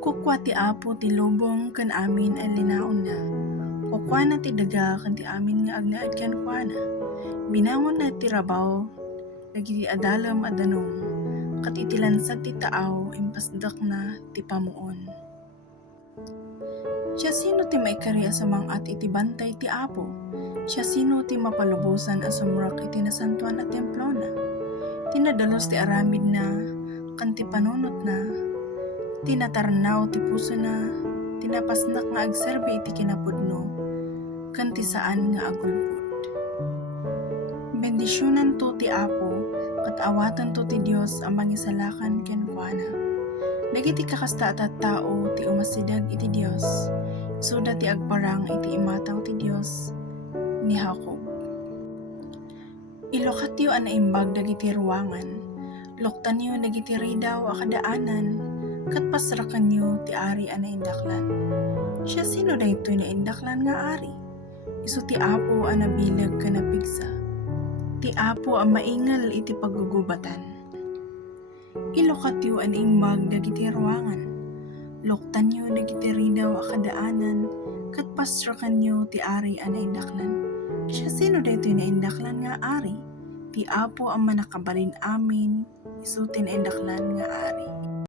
Kukwa ti Apo ti lubong kan amin ay linaon na. Kukwa na ti daga kan ti amin nga agnaad ken kuana. Binangon na ti rabaw dagiti adalam a danum. Kat iti lansad ti taaw impasdak na ti pamuon. Siya sino ti maikari a samangat iti bantay ti Apo? Siya sino ti mapalubusan a sumrak iti nasantuan a templo na? Tinadalos ti aramid na kan ti panunot na. Tinatarnaw ti puso na, tinapasnak nga agserbi iti kinapudno, kan ti saan nga agulbud. Bendisyonan to ti Apo, kat awatan to ti Dios ang mangisalakan ken kuana. Dagiti kakasta at tao ti umasidag iti Dios, suda ti agparang iti imatang ti Dios ni Jacob. Ilokatyo a naimbag dagiti ruangan, loktanyo dagiti ridaw a kadaanan, kat pasrakan nyo ti ari a naindaklan. Siya sino daytoy naindaklan nga ari? Isu ti Apo a nabilag ka napigsa. Ti Apo a maingal iti paggugubatan. Ilokatyo a naimbag dagiti ruangan. Loktan nyo dagiti ridaw a kadaanan, kat pasrakan nyo ti ari a naindaklan. Siya sino daytoy naindaklan nga ari? Ti Apo ang manakabalin amin, isu ti naindaklan nga ari.